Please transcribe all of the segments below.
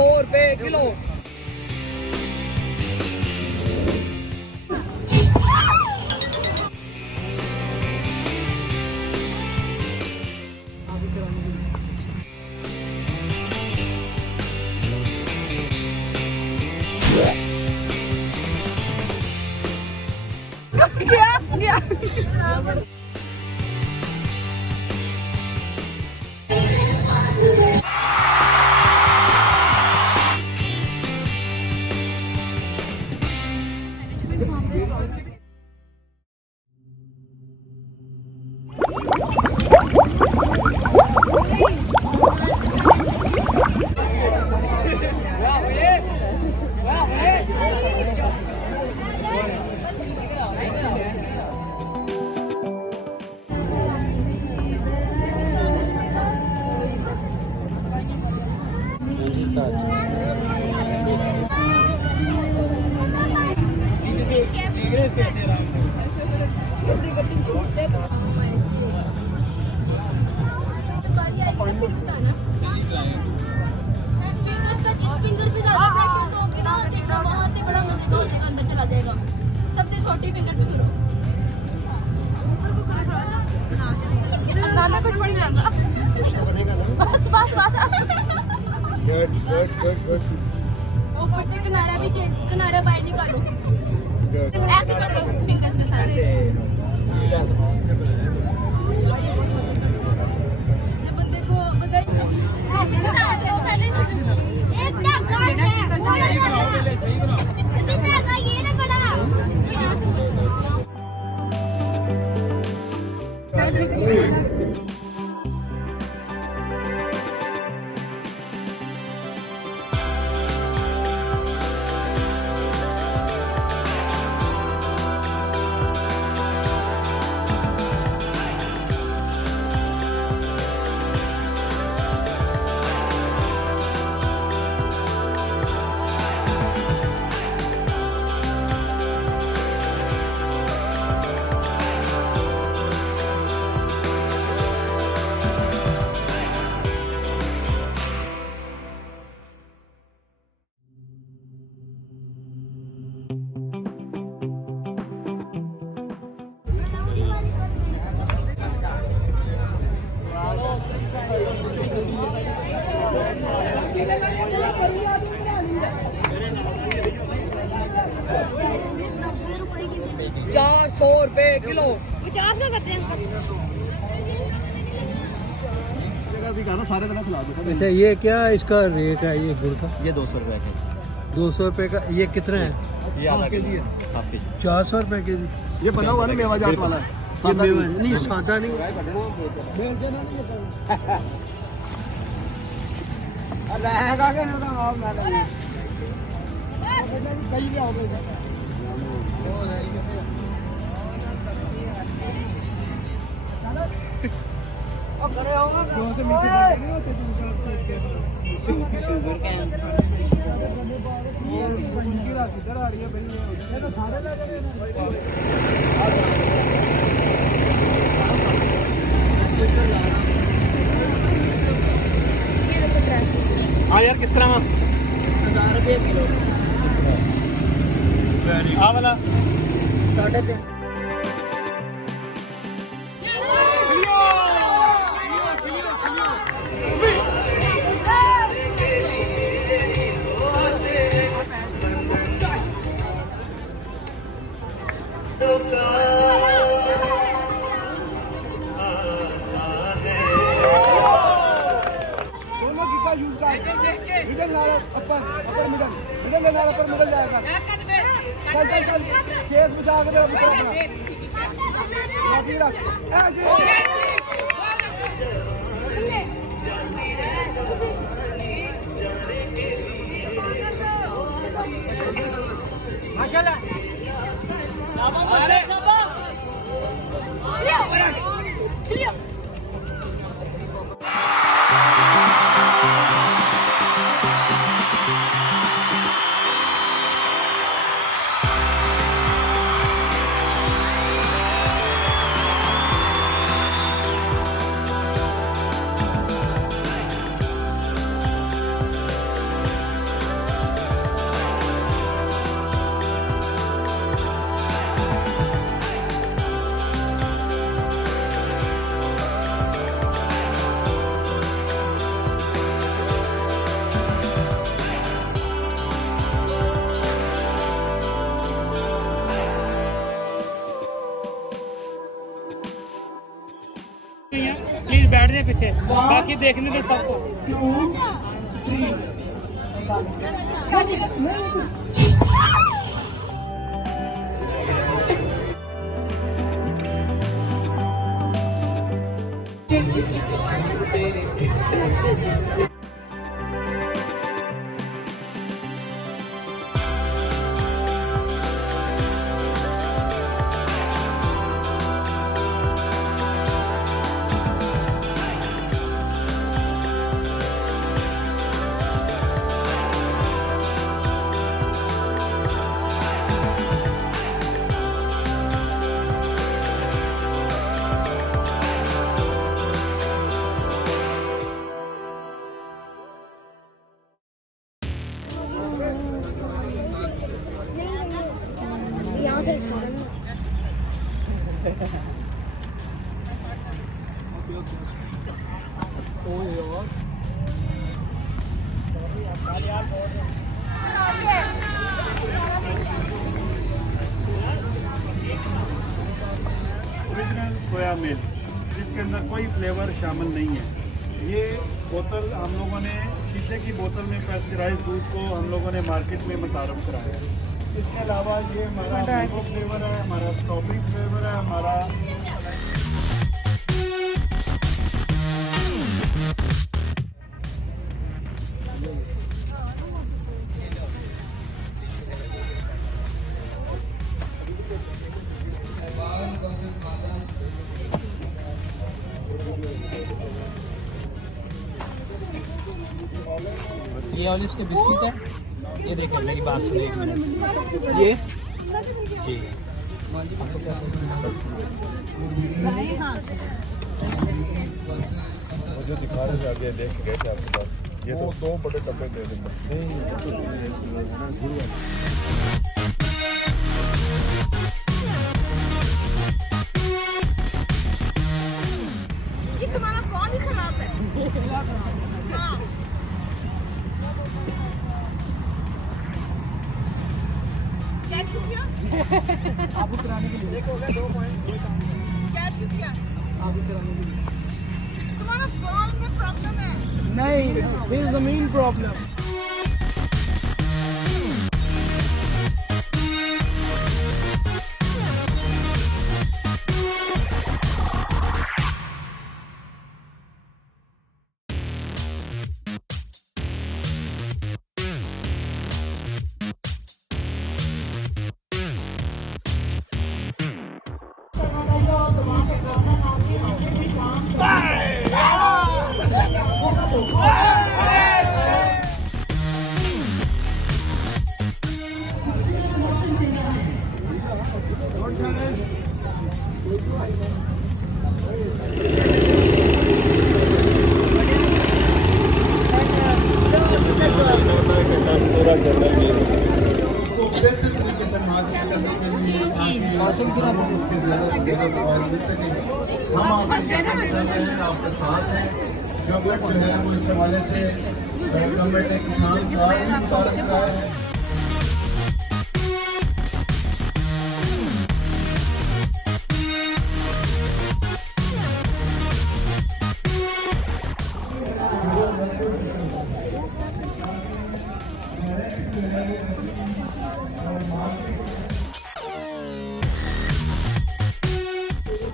400 रुपए किलो। किनारा भी किनारा बाहर निकालो ऐसे करो फिंगर्स के साथ जब बंदे को ऐसे ना दो पहले एक धागा ये ना बड़ा इसको यहाँ से किलो 50 का करते हैं। सारे तरह खिला दो। अच्छा ये क्या इसका रेट है ये गुड़ का? ये 200 रुपए है। 200 रुपए का। ये कितना है? ये आधा केजी है। 400 रुपए के जी। ये बना हुआ ना मेवा जाट वाला। ये मेवा नहीं, सादा नहीं। शुगर कैन हाँ यार किस तरह 1000 रुपए किलो। हाँ वाला 3.5। पीछे, बाकी देखने दे सबको। यहाँ से उठा रहे ओरिजिनल सोया मिल्क, जिसके अंदर कोई फ्लेवर शामिल नहीं है। ये बोतल हम लोगों ने शीशे की बोतल में पैस्चराइज दूध को हम लोगों ने मार्केट में मुतारफ कराया है। इसके अलावा ये हमारा मैंगो फ्लेवर है, हमारा स्ट्रॉबेरी फ्लेवर है, हमारा ये ऑलिव्स के बिस्किट है। ये देखिए मेरी बात सुनिए एक मिनट। ये जी मुझे दिखा रहे थे आगे देख के गए थे आपके पास। ये तो दो बड़े डब्बे दे देंगे। ये तुम्हारा फोन ही खराब है। हाँ। क्या क्यों किया? आप कराने के लिए क्या क्यों किया? आप कराने के लिए तुम्हारा फोन में प्रॉब्लम है। नहीं, this is the main problem. हम आपके साथ हैं। गवर्नमेंट जो है वो इस हवाले से गवर्नमेंट ने किसान कार्ड भी मुतारफ कराया है।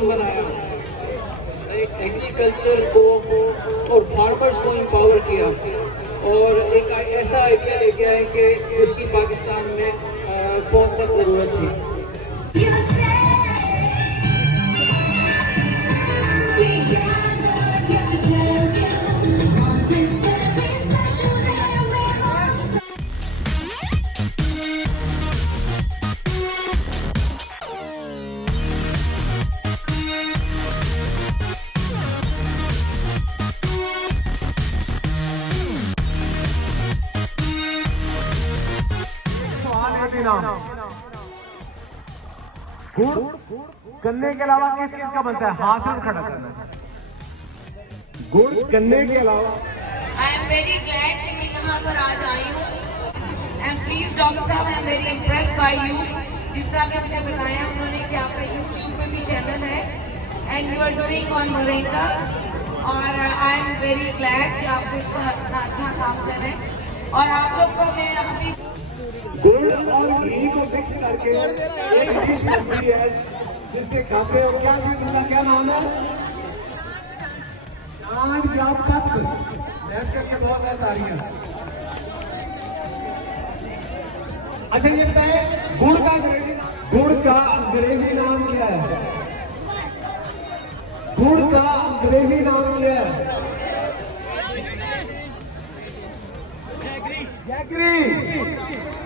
बनाया, एक एग्रीकल्चर को और फार्मर्स को एम्पावर किया और एक ऐसा आइडिया लेके आए कि उसकी पाकिस्तान में बहुत सख्त ज़रूरत थी। गुड़ गन्ने के अलावा किस चीज का बनता है? हासिल खड़ा करना। गुड़ गन्ने के अलावा आई एम वेरी ग्लैड कि मैं यहाँ पर आज आई हूँ एंड प्लीज डॉक्टर साहब I am very impressed by you. जिस तरह का मुझे बताया उन्होंने कि आपका यूट्यूब पे भी चैनल है and you are doing on moringa और आई एम वेरी ग्लैड कि आप इसका इतना अच्छा काम कर रहे हैं। और आप लोग को मैं अपनी गुड़ और घी को मिक्स करके एक डिश बनती है जिससे खाते हो। क्या चीज का क्या नाम है? चांद या पत्त। बैठ करके बहुत है तालियां। अच्छा ये बताए गुड़ का अंग्रेजी नाम क्या है? गुड़ का अंग्रेजी नाम क्या है? जैगरी।